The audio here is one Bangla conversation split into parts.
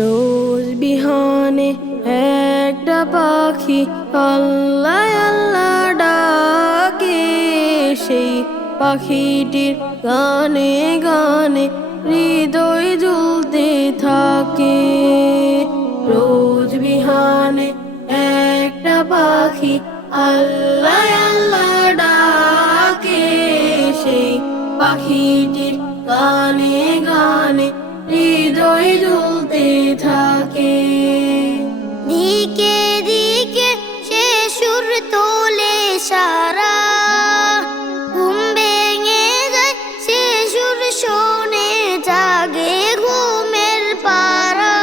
রোজ বিহানে একটা পাখি আল্লাহ আল্লাহ ডাকে। সেই পাখিটির গানে গানে হৃদয় জ্বলতে থাকে। রোজ বিহানে একটা পাখি আল্লাহ আল্লাহ ডাকে। সেই পাখিটির গানে গানে হৃদয় জ্বলতে থাকে। দিকে দিকে সে সুর তোলে সারা, ঘুম ভেঙে যায় সে সুর শোনে জাগে ঘুমের পারা।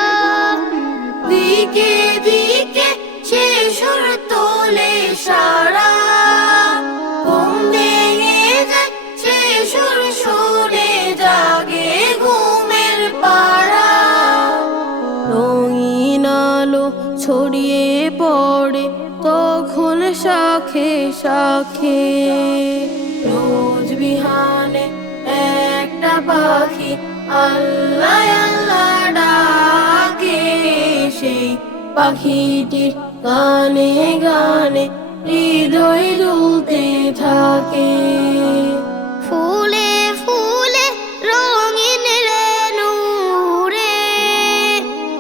দিকে দিকে সে সুর তোলে সারা, ঘুম ভেঙে যায় সে সুর শোনে জাগে ঘুমের পাড়া। রঙিন আলো ছড়িয়ে পড়ে তখন শাখে শাখে। রোজ বিহানে একটা পাখি আল্লাহ আল্লাহ ডাকে। সেই পাখিটির গানে গানে হৃদয় দুলতে থাকে। ফুলে ফুলে রঙিন রেণু উড়ে,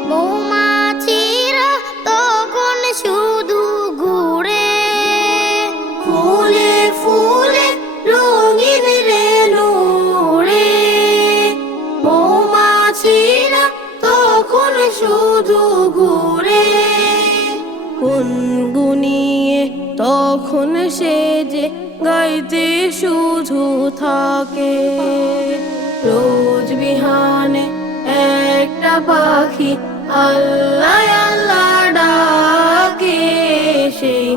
মৌমাছিরা তখন শুধু ঘুরে। ফুলে ফুলে রঙিন রেণু উড়ে, মৌমাছিরা তখন শুধু ঘুরে। গুনগুনিয়ে তখন সে যে গাইতে শুধু থাকে। রোজ বিহানে একটা পাখি আল্লাহ আল্লাহ ডাকে। সেই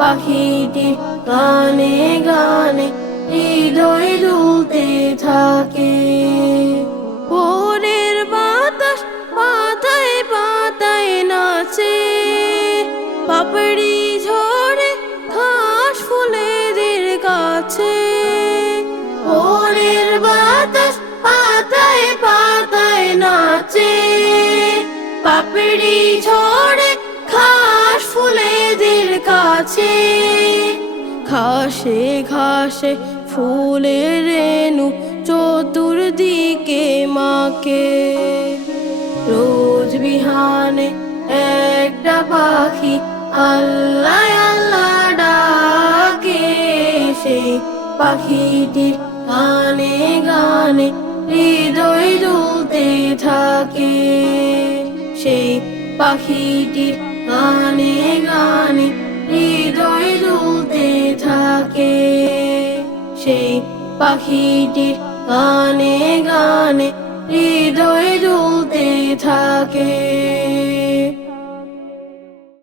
পাখিটির গানে গানে হৃদয় দুলতে থাকে। ভোরের বাতাস পাতায় পাতায় নাচে, পাপড়ি ঝরে ঘাস ফুলেদের কাছে। ভোরের বাতাস পাতায় পাতায় নাচে, পাপড়ি ঝরে ঘাস ফুলেদের কাছে। ঘাসে ঘাসে ফুলের রেণু চতুর্দিকে মাকে। রোজ বিহানে একটা পাখি আল্লাহ আল্লাহ ডাকে। সেই পাখিটির গানে গানে হৃদয় দুলতে থাকে। সেই পাখিটির গানে গানে হৃদয় দুলতে থাকে। সেই পাখিটির গানে গানে হৃদয় দুলতে থাকে।